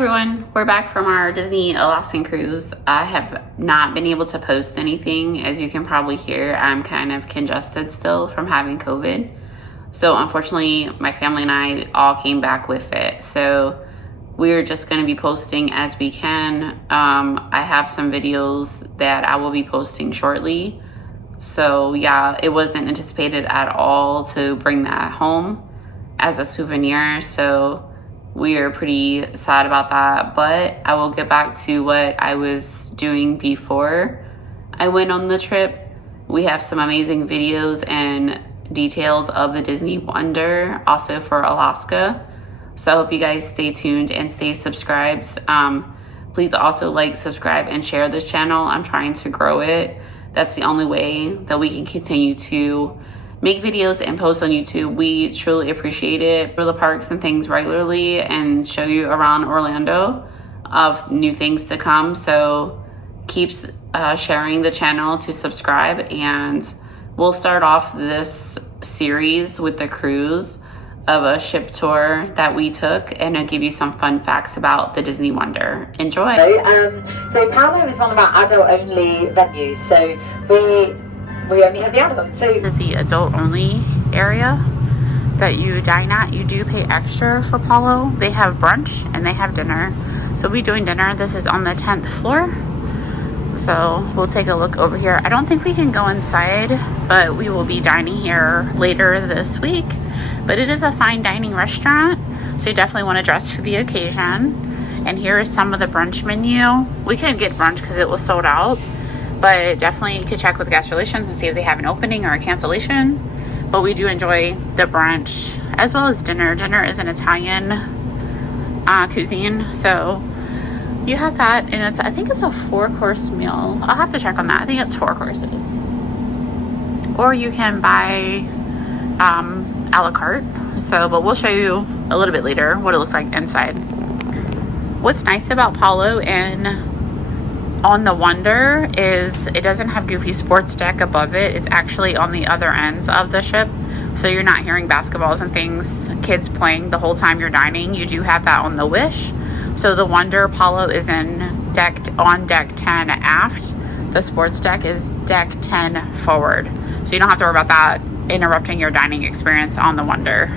everyone, we're back from our Disney Alaskan cruise. I have not been able to post anything. As you can probably hear, I'm kind of congested still from having COVID. So unfortunately, my family and I all came back with it. So we're just going to be posting as we can. I have some videos that I will be posting shortly. So yeah, it wasn't anticipated at all to bring that home as a souvenir. So we are pretty sad about that, but I will get back to what I was doing before I went on the trip. We have some amazing videos and details of the Disney Wonder, also for Alaska. So I hope you guys stay tuned and stay subscribed. Please also like, subscribe, and share this channel. I'm trying to grow it. That's the only way that we can continue to make videos and post on YouTube. We truly appreciate it. Go to the parks and things regularly and show you around Orlando of new things to come. So keep sharing the channel to subscribe, and we'll start off this series with the cruise of a ship tour that we took, and I'll give you some fun facts about the Disney Wonder. Enjoy. So Paolo is one of our adult-only venues. So we only have the adults. So this is the adult-only area that you dine at. You do pay extra for Paolo. They have brunch and they have dinner. So we'll be doing dinner. This is on the 10th floor. So we'll take a look over here. I don't think we can go inside, but we will be dining here later this week. But it is a fine dining restaurant, so you definitely want to dress for the occasion. And here is some of the brunch menu. We couldn't get brunch because it was sold out, but definitely you could check with guest relations and see if they have an opening or a cancellation. But we do enjoy the brunch as well as dinner. Dinner is an Italian cuisine, so you have that, and I think it's a 4-course meal. I'll have to check on that. I think it's 4 courses. Or you can buy a la carte. So, but we'll show you a little bit later what it looks like inside. What's nice about Paolo and on the Wonder is it doesn't have goofy sports deck above it. It's actually on the other ends of the ship. So you're not hearing basketballs and things, kids playing the whole time you're dining. You do have that on the Wish. So the Wonder Paolo is on deck 10 aft. The sports deck is deck 10 forward. So you don't have to worry about that interrupting your dining experience on the Wonder.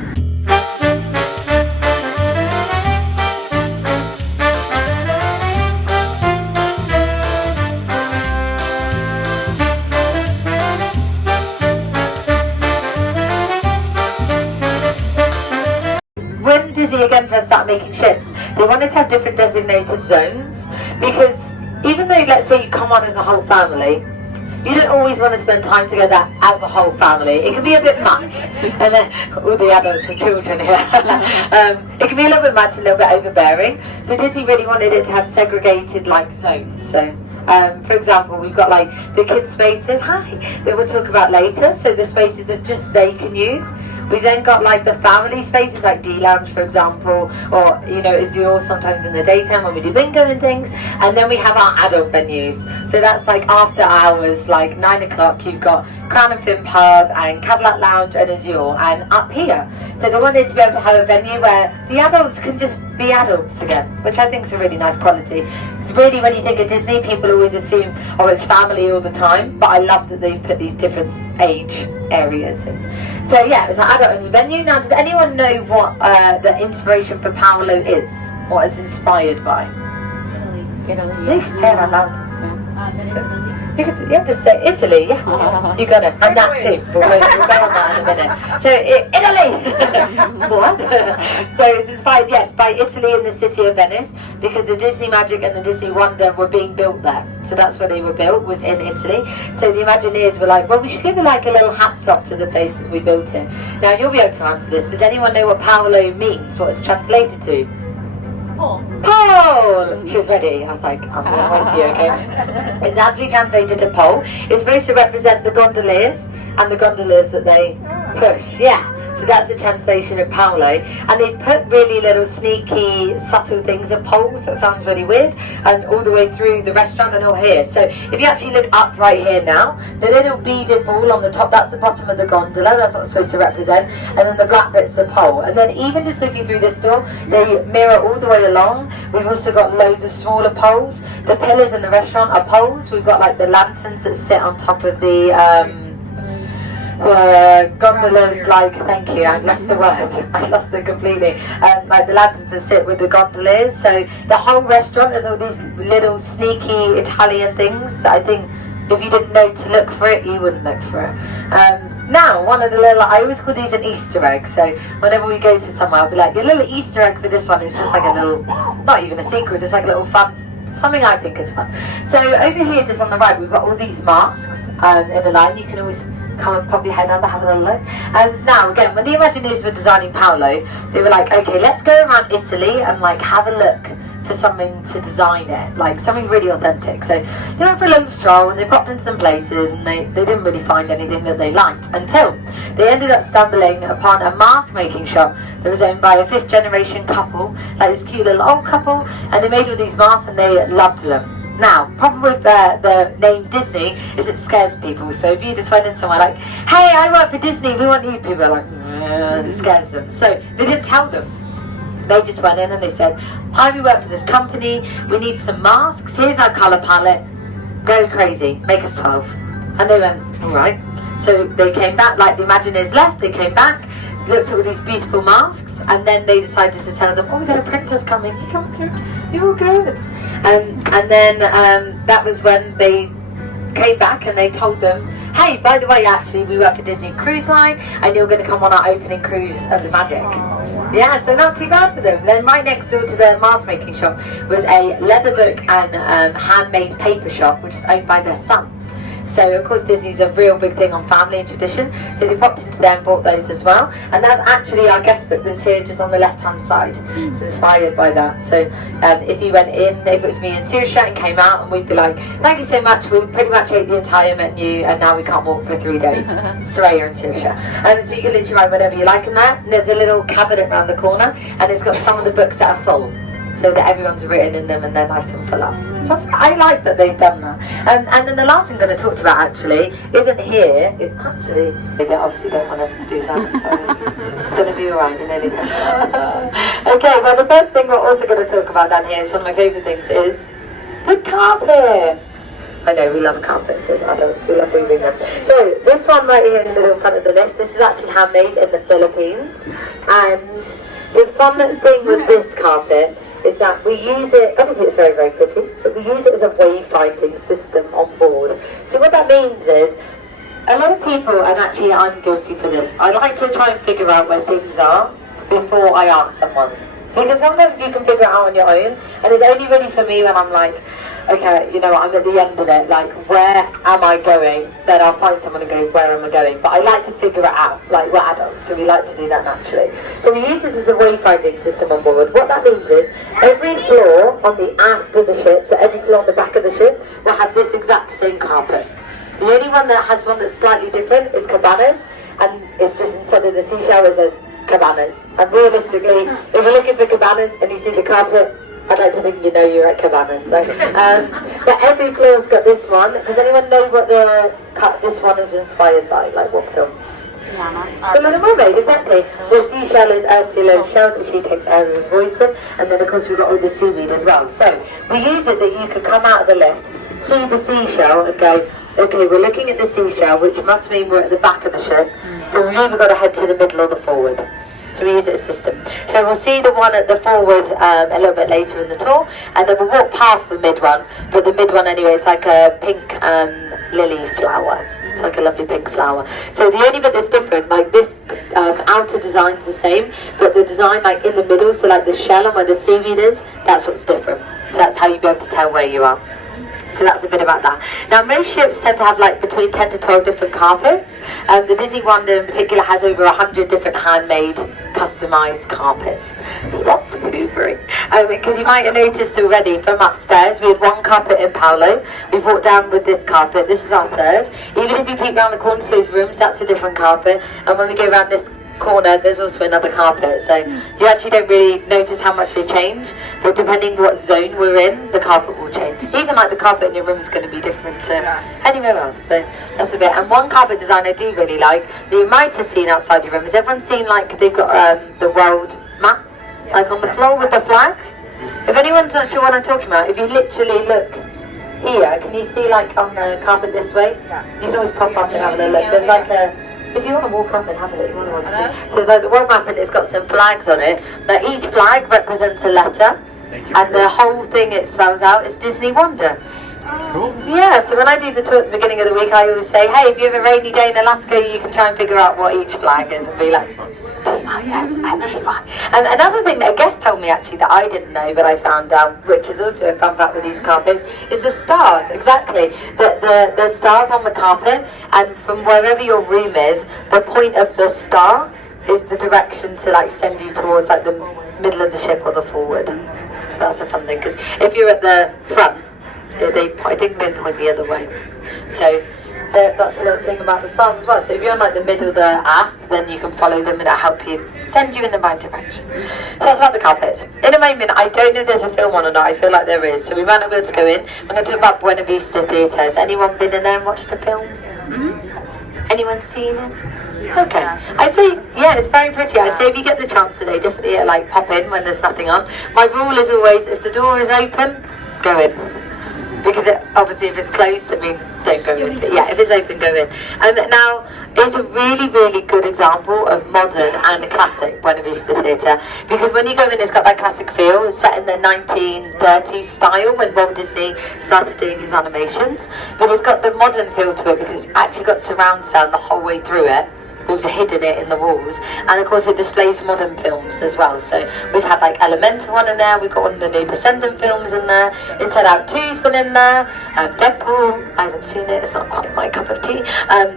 when Disney again first started making ships, they wanted to have different designated zones, because even though, let's say, you come on as a whole family, you don't always want to spend time together as a whole family. It can be a bit much. And then all the adults with children here. It can be a little bit much, a little bit overbearing. So Disney really wanted it to have segregated like zones. So for example, we've got like the kids' spaces, that we'll talk about later. So the spaces that just they can use. We then got like the family spaces, like D Lounge, for example, or Azure sometimes in the daytime when we do bingo and things. And then we have our adult venues. So that's like after hours, like 9 o'clock. You've got Crown and Fin Pub and Cadillac Lounge and Azure, and up here. So they wanted to be able to have a venue where the adults can just be adults again, which I think is a really nice quality. Because really, when you think of Disney, people always assume, oh, it's family all the time. But I love that they've put these different age areas in. So yeah, it's an adult-only venue. Now, does anyone know what the inspiration for Paolo is? What it's inspired by? Italy. You can say it out loud. Italy. You have to say Italy, yeah. You got it. And that too. We'll go on that in a minute. So, Italy! What? So it's inspired, yes, by Italy and the city of Venice, because the Disney Magic and the Disney Wonder were being built there. So that's where they were built, was in Italy. So the Imagineers were like, well, we should give it like a little hats off to the place that we built it. Now, you'll be able to answer this. Does anyone know what Paolo means? What it's translated to? Pole! She was ready. I was like, I'm going to help you, okay? It's actually translated to pole. It's supposed to represent the gondoliers and the gondolas that they push, yeah. So that's a translation of Paolo. And they've put really little sneaky, subtle things of poles, that sounds really weird, and all the way through the restaurant and all here. So if you actually look up right here now, the little beaded ball on the top, that's the bottom of the gondola, that's what it's supposed to represent, and then the black bit's the pole. And then even just looking through this door, they mirror all the way along. We've also got loads of smaller poles. The pillars in the restaurant are poles. We've got like the lanterns that sit on top of the gondolas, like, thank you, I lost the word, I lost it completely, like the lanterns that sit with the gondoliers. So the whole restaurant has all these little sneaky Italian things. I think if you didn't know to look for it, you wouldn't look for it. Now, one of the little, I always call these an Easter egg, so whenever we go to somewhere, I'll be like, your little Easter egg for this one is just like a little, not even a secret, just like a little fun, something I think is fun. So over here, just on the right, we've got all these masks in a line. You can always come and pop your head under, have a little look. And now, again, when the Imagineers were designing Paolo, they were like, okay, let's go around Italy and like have a look for something to design it, like something really authentic. So they went for a little stroll and they popped in some places and they didn't really find anything that they liked until they ended up stumbling upon a mask making shop that was owned by a 5th generation couple, like this cute little old couple, and they made all these masks and they loved them. Now, problem with the name Disney is it scares people. So if you just went in somewhere like, hey, I work for Disney, we want you, people are like, it scares them. So they didn't tell them. They just went in and they said, hi, we work for this company, we need some masks, here's our colour palette, go crazy, make us 12. And they went, alright. So they came back, like the Imagineers left, they came back, looked at all these beautiful masks, and then they decided to tell them, oh, we got a princess coming, you come through, you're all good. And then that was when they came back and they told them, hey, by the way, actually, we work for Disney Cruise Line, and you're going to come on our opening cruise of the Magic. Yeah, so not too bad for them. Then right next door to the mask making shop was a leather book and handmade paper shop, which is owned by their son. So of course Disney's a real big thing on family and tradition, so they popped into there and bought those as well. And that's actually our guest book that's here just on the left hand side, so inspired by that. So if you went in, if it was me and Saoirse and came out, and we'd be like, thank you so much, we pretty much ate the entire menu and now we can't walk for 3 days. Soraya and Saoirse. And so you can literally write whatever you like in that. And there's a little cabinet around the corner and it's got some of the books that are full, so that everyone's written in them and they're nice and full up. So I like that they've done that. And then the last thing I'm going to talk about actually isn't here, is actually, they obviously don't want to do that, so it's going to be alright in anything. Okay, well the first thing we're also going to talk about down here is one of my favourite things, is the carpet. I know, we love carpets as adults, we love weaving them. So this one right here in the middle in front of the list, this is actually handmade in the Philippines. And the fun thing with this carpet is that we use it, obviously it's very, very pretty, but we use it as a wayfinding system on board. So what that means is, a lot of people, and actually I'm guilty for this, I like to try and figure out where things are before I ask someone. Because sometimes you can figure it out on your own, and it's only really for me when I'm like, okay, you know, I'm at the end of it, like, where am I going? Then I'll find someone and go, where am I going? But I like to figure it out, like, we're adults, so we like to do that naturally. So we use this as a wayfinding system on board. What that means is, every floor on the aft of the ship, so every floor on the back of the ship, will have this exact same carpet. The only one that has one that's slightly different is Cabanas, and it's just instead of the seashell, it says Cabanas. And realistically, if you're looking for Cabanas and you see the carpet, I'd like to think you know you're at Cabanas. So, but every floor's got this one. Does anyone know what this one is inspired by? Like what film? The Little Mermaid, exactly. The seashell is Ursula's shell that she takes Ariel's voice in, and then of course we've got all the seaweed as well. So we use it that you could come out of the lift, see the seashell and go, okay, we're looking at the seashell, which must mean we're at the back of the ship. So we've either got to head to the middle or the forward. So we use it as a system. So we'll see the one at the forward a little bit later in the tour, and then we'll walk past the mid one, but the mid one anyway, it's like a pink lily flower. It's like a lovely pink flower. So the only bit that's different, like this outer design's the same, but the design like in the middle, so like the shell and where the seaweed is, that's what's different. So that's how you'll be able to tell where you are. So that's a bit about that. Now most ships tend to have like between 10 to 12 different carpets. The Disney Wonder in particular has over 100 different handmade, customized carpets. Lots of hoovering. Because you might have noticed already from upstairs, we had one carpet in Paolo. We've walked down with this carpet. This is our third. Even if you peek around the corner to those rooms, that's a different carpet. And when we go around this corner there's also another carpet, so you actually don't really notice how much they change, but depending what zone we're in, the carpet will change. Even like the carpet in your room is going to be different to anywhere else, so that's a bit. And one carpet design I do really like that you might have seen outside your room, is everyone seen like they've got the world map like on the floor with the flags? If anyone's not sure what I'm talking about, if you literally look here, can you see like on the carpet this way? You can always pop up and have a look. There's like a, if you want to walk up and have a look, you want to walk to. So it's like the world map and it's got some flags on it. Now each flag represents a letter, and the whole thing it spells out is Disney Wonder. Cool. Yeah, so when I do the tour at the beginning of the week, I always say, hey, if you have a rainy day in Alaska, you can try and figure out what each flag is and be like, oh yes, I know one. And another thing that a guest told me actually that I didn't know, but I found out, which is also a fun fact with these carpets, is the stars. Exactly, the stars on the carpet, and from wherever your room is, the point of the star is the direction to like send you towards like the middle of the ship or the forward. So that's a fun thing, because if you're at the front, I think they point the other way. So that's a little thing about the stars as well. So if you're on like the middle of the aft, then you can follow them and it'll help you send you in the right direction. So that's about the carpets. In a moment, I don't know if there's a film on or not. I feel like there is. So we might not be able to go in. I'm going to talk about Buena Vista Theatre. Has anyone been in there and watched a film? Anyone seen it? Okay. I say, yeah, it's very pretty. I'd say if you get the chance today, definitely like pop in when there's nothing on. My rule is always, if the door is open, go in. Because obviously if it's closed, it means don't go in. But yeah, if it's open, go in. And now, it's a really, really good example of modern and classic Buena Vista Theatre. Because when you go in, it's got that classic feel. It's set in the 1930s style when Walt Disney started doing his animations. But it's got the modern feel to it because it's actually got surround sound the whole way through it. We've hidden it in the walls, and of course it displays modern films as well. So we've had like Elemental one in there, we've got one of the new Descendant films in there, Inside Out 2's been in there, Deadpool, I haven't seen it, it's not quite my cup of tea,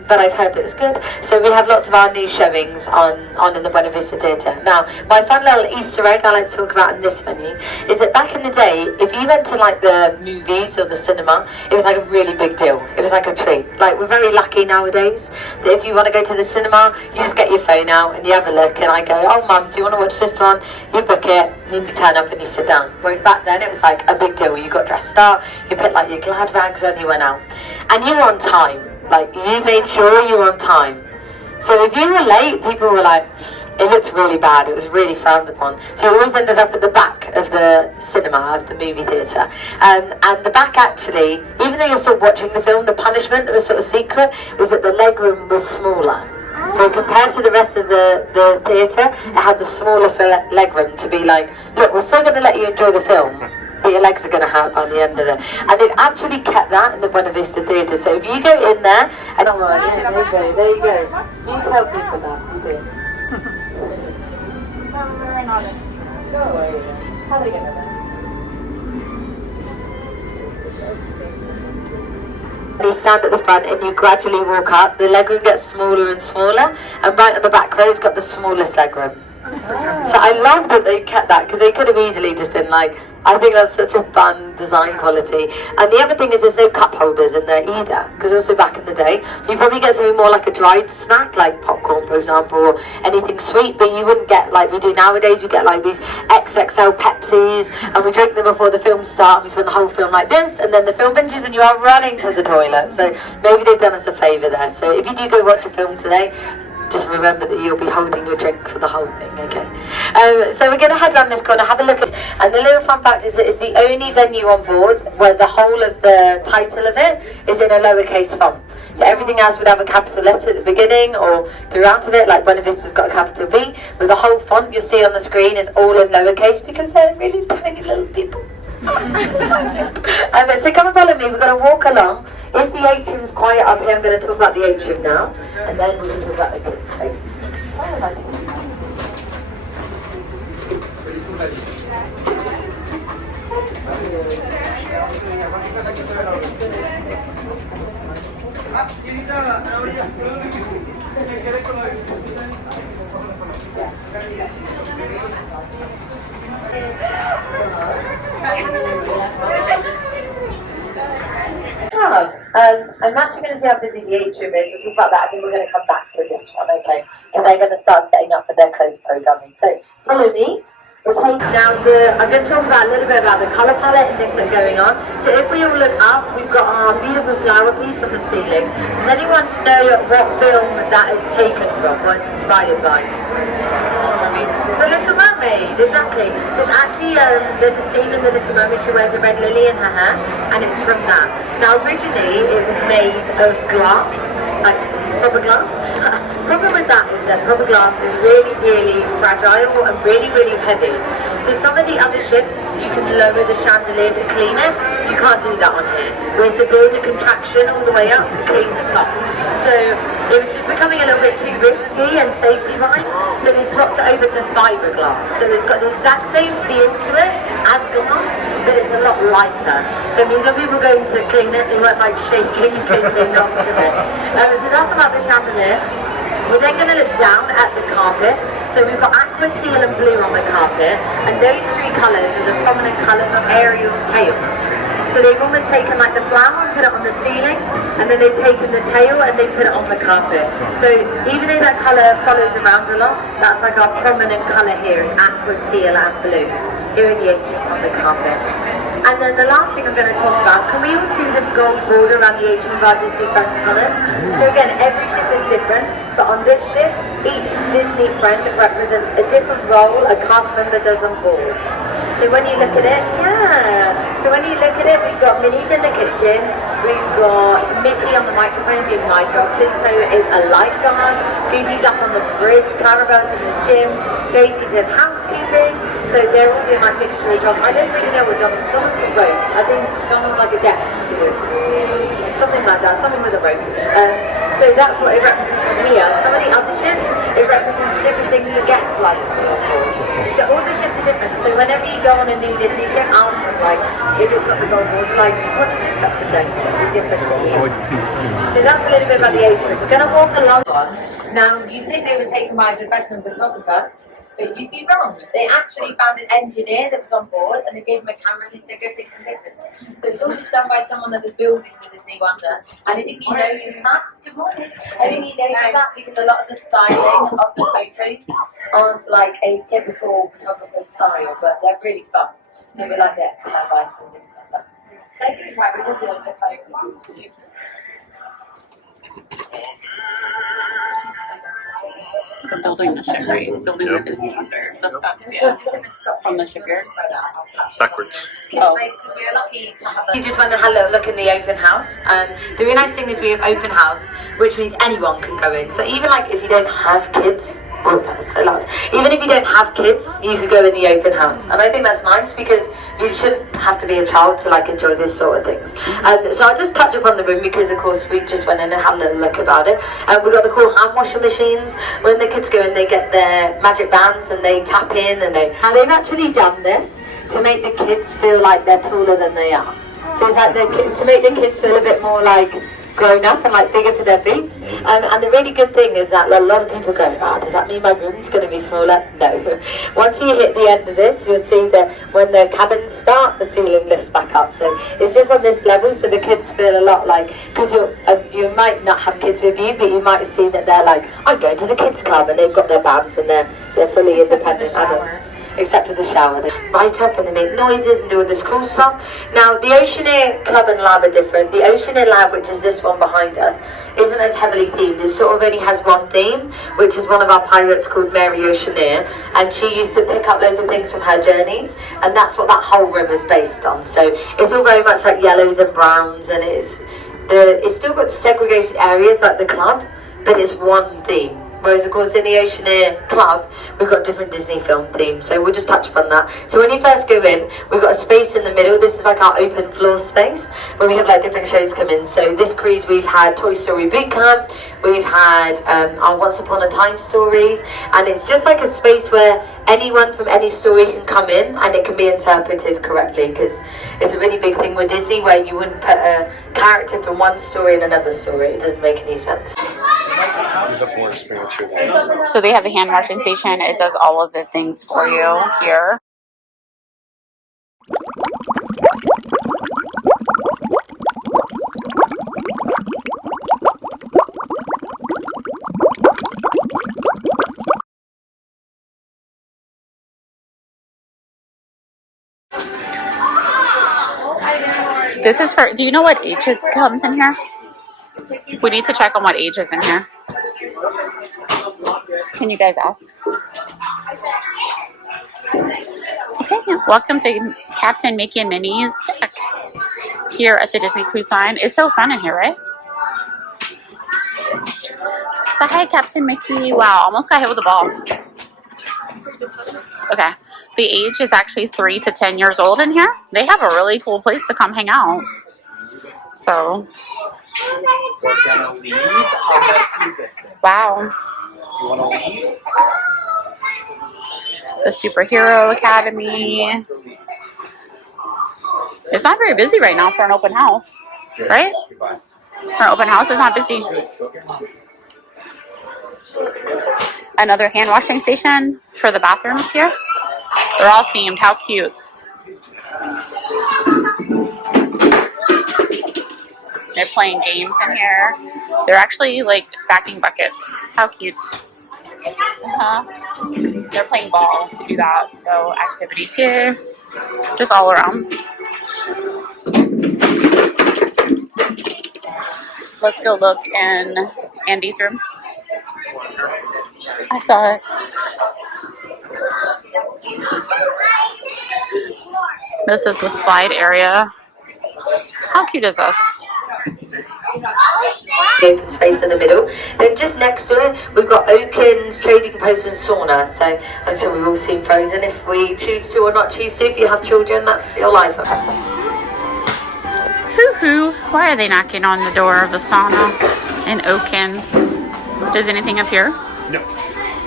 but I've heard that it's good. So we have lots of our new showings on in the Buena Vista Theatre. Now, my fun little Easter egg I like to talk about in this venue is that back in the day, if you went to like the movies or the cinema, it was like a really big deal. It was like a treat. Like, we're very lucky nowadays that if you want to go to the cinema, you just get your phone out and you have a look, and I go, oh mum, do you want to watch this one? You book it, and then you turn up and you sit down. Whereas back then it was like a big deal. You got dressed up, you put like your glad rags on, you went out, and you were on time. Like, you made sure you were on time. So if you were late, people were like, it looked really bad, it was really frowned upon. So you always ended up at the back of the cinema, of the movie theatre. And the back actually, even though you're still watching the film, the punishment that was sort of secret was that the legroom was smaller. So compared to the rest of the theatre, it had the smallest legroom to be like, look, we're still going to let you enjoy the film, but your legs are going to hurt by the end of it. And they've actually kept that in the Buena Vista Theatre. So if you go in there, and oh, yeah, there you go. You tell people that. You do. Don't worry. How are they going to know? You stand at the front and you gradually walk up, the legroom gets smaller and smaller, and right on the back row has got the smallest legroom. So I love that they kept that, because they could have easily just been like, I think that's such a fun design quality. And the other thing is there's no cup holders in there either, because also back in the day, you probably get something more like a dried snack, like popcorn, for example, or anything sweet, but you wouldn't get like we do nowadays. We get like these XXL Pepsis, and we drink them before the film starts, and we spend the whole film like this, and then the film finishes and you are running to the toilet. So maybe they've done us a favour there. So if you do go watch a film today, just remember that you'll be holding your drink for the whole thing, okay? So we're going to head around this corner, have a look at, and the little fun fact is that it's the only venue on board where the whole of the title of it is in a lowercase font. So everything else would have a capital letter at the beginning or throughout of it, like Buena Vista's got a capital B, with the whole font you'll see on the screen is all in lowercase because they're really tiny little people. So come and follow me, we're going to walk along. If the atrium's quiet up here, I'm going to talk about the atrium now, and then we're going to talk about the good space. I'm actually going to see how busy the atrium is. We'll talk about that. I think we're going to come back to this one, okay? Because they're going to start setting up for their closed programming. So follow me. Now, I'm going to talk about a little bit about the colour palette and things that are going on. So if we all look up, we've got our beautiful flower piece on the ceiling. Does anyone know what film that is taken from, what it's inspired by? The Little Mermaid, exactly. So actually, there's a scene in The Little Mermaid, she wears a red lily in her hair, and it's from that. Now, originally, it was made of glass, like proper glass. Problem with that is that proper glass is really, really fragile and really, really heavy. So some of the other ships, you can lower the chandelier to clean it. You can't do that on here. We have to build a contraction all the way up to clean the top. So it was just becoming a little bit too risky and safety-wise. So they swapped it over to fiberglass. So it's got the exact same feel to it as glass, but it's a lot lighter. So it means when people go to clean it, they weren't like shaking in case they knocked a bit. So that's about the chandelier. We're then going to look down at the carpet. So we've got aqua, teal and blue on the carpet, and those three colours are the prominent colours on Ariel's tail. So they've almost taken like the flower and put it on the ceiling, and then they've taken the tail and they put it on the carpet. So even though that colour follows around a lot, that's like our prominent colour here is aqua, teal and blue. Here in the atrium on the carpet. And then the last thing I'm going to talk about, can we all see this gold border around the atrium of our Disney friends on it? So again, every ship is different, but on this ship, each Disney friend represents a different role a cast member does on board. So when you look at it, we've got Minnie's in the kitchen, we've got Mickey on the microphone doing my job, Pluto is a lifeguard, Phoebe's up on the bridge, Clarabelle's in the gym, Daisy's in housekeeping, so they're all doing like mixture of jobs. I don't really know what Donald's got ropes. I think Donald's like a deck steward, something like that, someone with a rope. So that's what it represents on here. Some of the other ships, it represents different things the guests like to do on board. So all the ships are different. So whenever you go on a new Disney ship, I'll just like, if it's got the gold balls, like, what does this represent? So it'll be different to you. So that's a little bit about the atrium. We're going to walk along on. Now, you'd think they were taken by a professional photographer, but you'd be wrong. They actually found an engineer that was on board and they gave him a camera and they said, go take some pictures. So it's all just done by someone that was building the Disney Wonder. And I think he noticed that. Good morning. I think he noticed that because a lot of the styling of the photos aren't like a typical photographer's style, but they're really fun. So we like the turbines and things like that. I think right, we will do the photos. They're building the ship, right? Building the Disney Wonder, the stuff, yeah. From the shipyard. Backwards. Oh. You just went and had a little look in the open house, and the really nice thing is we have open house, which means anyone can go in. So even like if you don't have kids, oh that was so loud. Even if you don't have kids, you could go in the open house, and I think that's nice because you shouldn't have to be a child to like enjoy this sort of things. So I'll just touch upon the room because of course we just went in and had a little look about it. We've got the cool hand washing machines. When the kids go in, they get their magic bands and they tap in and they've actually done this to make the kids feel like they're taller than they are. So it's like to make the kids feel a bit more like grown up and like bigger for their boots. And the really good thing is that a lot of people go, does that mean my room's going to be smaller? No. Once you hit the end of this, you'll see that when the cabins start, the ceiling lifts back up. So it's just on this level, so the kids feel a lot like, because you might not have kids with you, but you might have seen that they're like, I'm going to the kids club, and they've got their bands and they're fully independent adults. Except for the shower. They light up and they make noises and do all this cool stuff. Now, the Oceaneer Club and Lab are different. The Oceaneer Lab, which is this one behind us, isn't as heavily themed. It sort of only has one theme, which is one of our pirates called Mary Oceaneer, and she used to pick up loads of things from her journeys, and that's what that whole room is based on. So it's all very much like yellows and browns, and it's still got segregated areas like the club, but it's one theme. Whereas, of course, in the Oceaneer Club, we've got different Disney film themes. So we'll just touch upon that. So when you first go in, we've got a space in the middle. This is like our open floor space where we have like different shows come in. So this cruise, we've had Toy Story Boot Camp. We've had our Once Upon a Time stories. And it's just like a space where anyone from any story can come in and it can be interpreted correctly. Because it's a really big thing with Disney where you wouldn't put a character from one story in another story. It doesn't make any sense. So they have a hand washing station. It does all of the things for you here. This is for, do you know what ages comes in here? We need to check on what age is in here. Can you guys ask? Okay, welcome to Captain Mickey and Minnie's deck here at the Disney Cruise Line. It's so fun in here, right? So hi, Captain Mickey. Wow, almost got hit with a ball. Okay, the age is actually 3 to 10 years old in here. They have a really cool place to come hang out. So, We're gonna leave unless you listen. wow. You wanna leave? The Superhero Academy. It's not very busy right now for an open house, right? Goodbye. For an open house, it's not busy. Another hand washing station for the bathrooms here. They're all themed. How cute. They're playing games in here. They're actually like stacking buckets. How cute. They're playing ball to do that. So activities here. Just all around. Let's go look in Andy's room. I saw it. This is the slide area. How cute is this? Open space in the middle. Then just next to it, we've got Oaken's trading post and sauna. So I'm sure we've all seen Frozen. If we choose to or not choose to, if you have children, that's your life. Hoo-hoo. Why are they knocking on the door of the sauna in Oaken's? Does anything up here? No.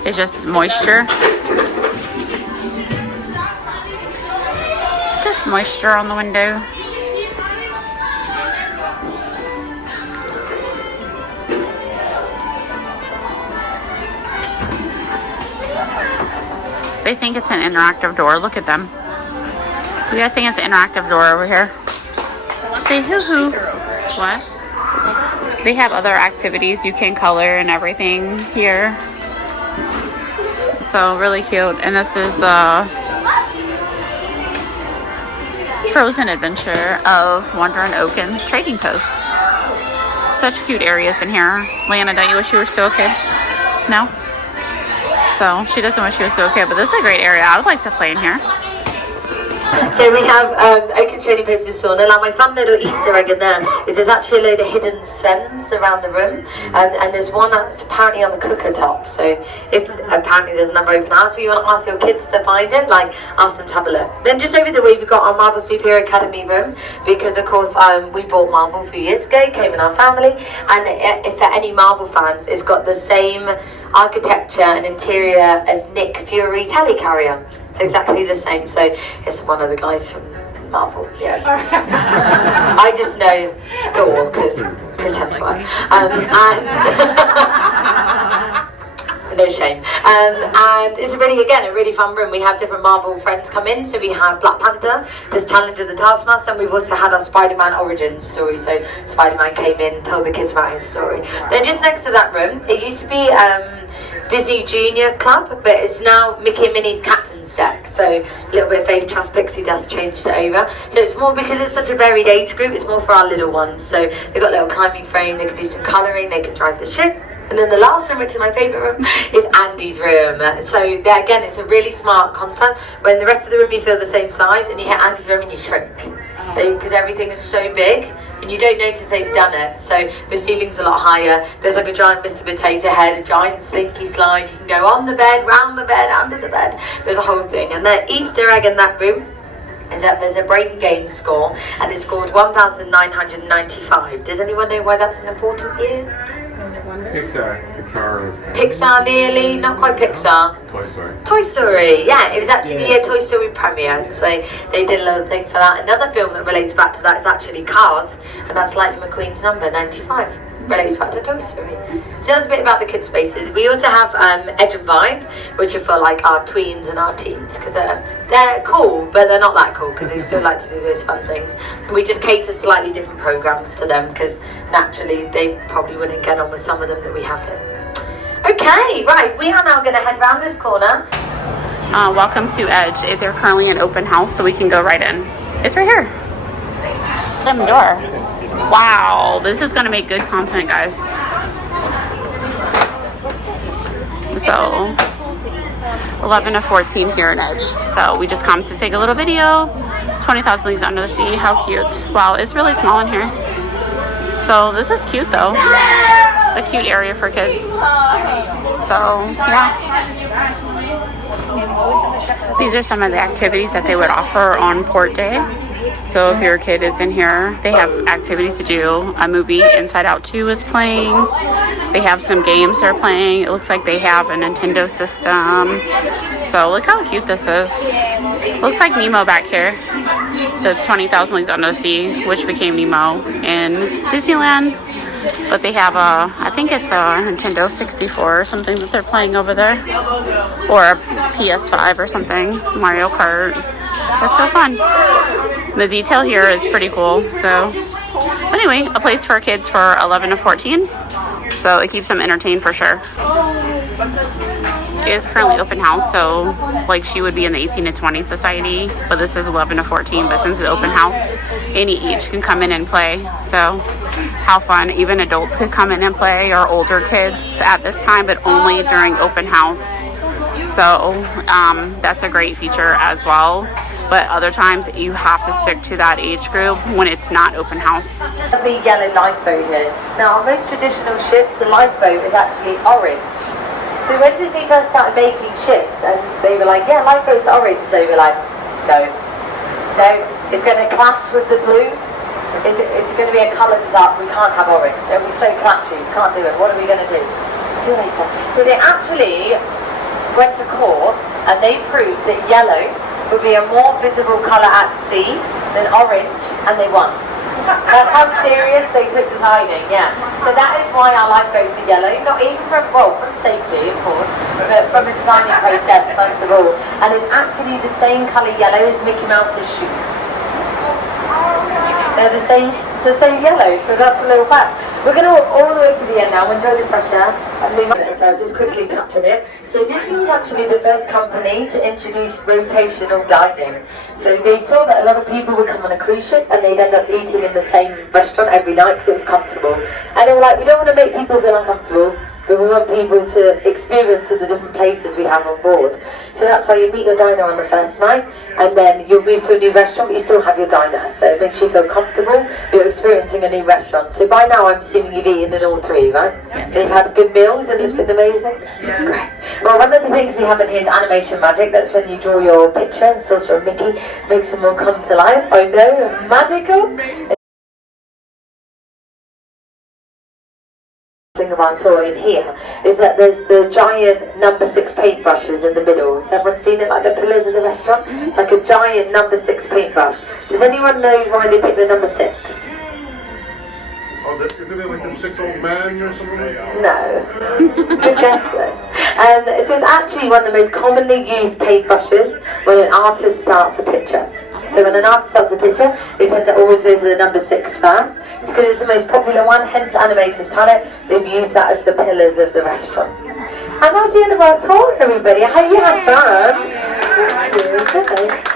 It's just moisture. Just moisture on the window. They think it's an interactive door. Look at them. You guys think it's an interactive door over here? Say hoo-hoo. What? They have other activities you can color and everything here. So really cute. And this is the Frozen adventure of Wonder and Oaken's trading post. Such cute areas in here. Lana, don't you wish you were still a kid? No? So she doesn't wish she was still a kid, but this is a great area. I would like to play in here. So we have Oaken's trading post and sauna. Now my fun little Easter egg in there is there's actually a load of hidden Svens around the room, and there's one that's apparently on the cooker top. So if apparently there's another open house, so you want to ask your kids to find it, like ask them to have a look. Then just over the way we've got our Marvel Superhero Academy room, because of course we bought Marvel a few years ago, it came in our family, and if there are any Marvel fans, it's got the same architecture and interior as Nick Fury's helicarrier. So exactly the same. So it's one of the guys from Marvel. Yeah. I just know Thor because Chris Hemsworth. No shame. And it's a really fun room. We have different Marvel friends come in. So we have Black Panther, there's Challenge of the Taskmaster, and we've also had our Spider-Man origin story. So Spider-Man came in, told the kids about his story. Then just next to that room, it used to be Disney Junior Club, but it's now Mickey and Minnie's Captain's Deck. So a little bit of Faith Trust Pixie Dust changed it over. So it's more because it's such a varied age group, it's more for our little ones. So they've got a little climbing frame, they can do some colouring, they can drive the ship. And then the last room, which is my favourite room, is Andy's room. So there again, it's a really smart concept. When the rest of the room you feel the same size, and you hit Andy's room and you shrink. Because everything is so big, and you don't notice they've done it. So the ceiling's a lot higher. There's like a giant Mr. Potato Head, a giant slinky slide. You can go on the bed, round the bed, under the bed. There's a whole thing. And the Easter egg in that room is that there's a brain game score, and it's scored 1,995. Does anyone know why that's an important year? Pixar nearly, not quite Pixar. Toy Story, yeah, it was actually the year Toy Story premiered, so they did a little thing for that. Another film that relates back to that is actually Cars, and that's Lightning McQueen's number, 95. Relates back to Toy Story. So that's a bit about the kids spaces. We also have Edge and Vibe, which are for like our tweens and our teens, because they're cool, but they're not that cool because they still like to do those fun things. And we just cater slightly different programs to them because naturally they probably wouldn't get on with some of them that we have here. Okay, right, we are now going to head round this corner. Welcome to Edge. They're currently an open house, so we can go right in. It's right here. Open the door. Wow, this is gonna make good content, guys. So 11 to 14 here in Edge. So we just come to take a little video. 20,000 Leagues Under the Sea. How cute. Wow, it's really small in here. So this is cute though. A cute area for kids. So yeah. These are some of the activities that they would offer on port day. So if your kid is in here, they have activities to do. A movie, Inside Out 2 is playing. They have some games they're playing. It looks like they have a Nintendo system. So look how cute this is. Looks like Nemo back here. The 20,000 Leagues Under the Sea, which became Nemo in Disneyland. But they have a, I think it's a Nintendo 64 or something that they're playing over there. Or a PS5 or something. Mario Kart. That's so fun. The detail here is pretty cool. So anyway, a place for kids for 11 to 14. So it keeps them entertained for sure. It is currently open house, so like she would be in the 18 to 20 society, but this is 11 to 14. But since it's open house, any age can come in and play. So how fun. Even adults could come in and play, or older kids at this time, but only during open house. So that's a great feature as well. But other times you have to stick to that age group when it's not open house. The yellow lifeboat here. Now on most traditional ships, the lifeboat is actually orange. So when Disney first started making ships, and they were like, yeah, lifeboat's orange, so they were like, no, it's going to clash with the blue. It's going to be a colour disaster. We can't have orange. It'll be so clashy. We can't do it. What are we going to do? See you later. So they actually went to court and they proved that yellow would be a more visible colour at sea than orange, and they won. That's how serious they took designing, yeah. So that is why our lifeboats are yellow, not even from safety, of course, but from a designing process, first of all. And it's actually the same colour yellow as Mickey Mouse's shoes. They're the same yellow, so that's a little fact. We're going to walk all the way to the end now, enjoy the fresh air, and move on. So I'll just quickly touch on it. So Disney was actually the first company to introduce rotational dining. So they saw that a lot of people would come on a cruise ship and they'd end up eating in the same restaurant every night because it was comfortable. And they were like, we don't want to make people feel uncomfortable, but we want people to experience all the different places we have on board. So that's why you meet your diner on the first night, and then you'll move to a new restaurant, but you still have your diner. So it makes you feel comfortable, you're experiencing a new restaurant. So by now I'm assuming you've eaten in all three, right? Yes. And you've had good meals and it's been amazing? Yes. Great. Well, one of the things we have in here is animation magic. That's when you draw your picture, and Sorcerer Mickey makes them all come to life. I know, magical. Of our tour in here is that there's the giant number 6 paintbrushes in the middle. Has everyone seen it, like the pillars of the restaurant? It's like a giant number 6 paintbrush. Does anyone know why they picked the number 6? Oh, isn't it like the 6 old men or something? No. Good guess though. So it's actually one of the most commonly used paintbrushes when an artist starts a picture. So when an artist starts a picture, they tend to always go for the number 6 first. It's because it's the most popular one, hence Animator's palette. They've used that as the pillars of the restaurant. And that's the end of our tour, everybody. I hope you had fun.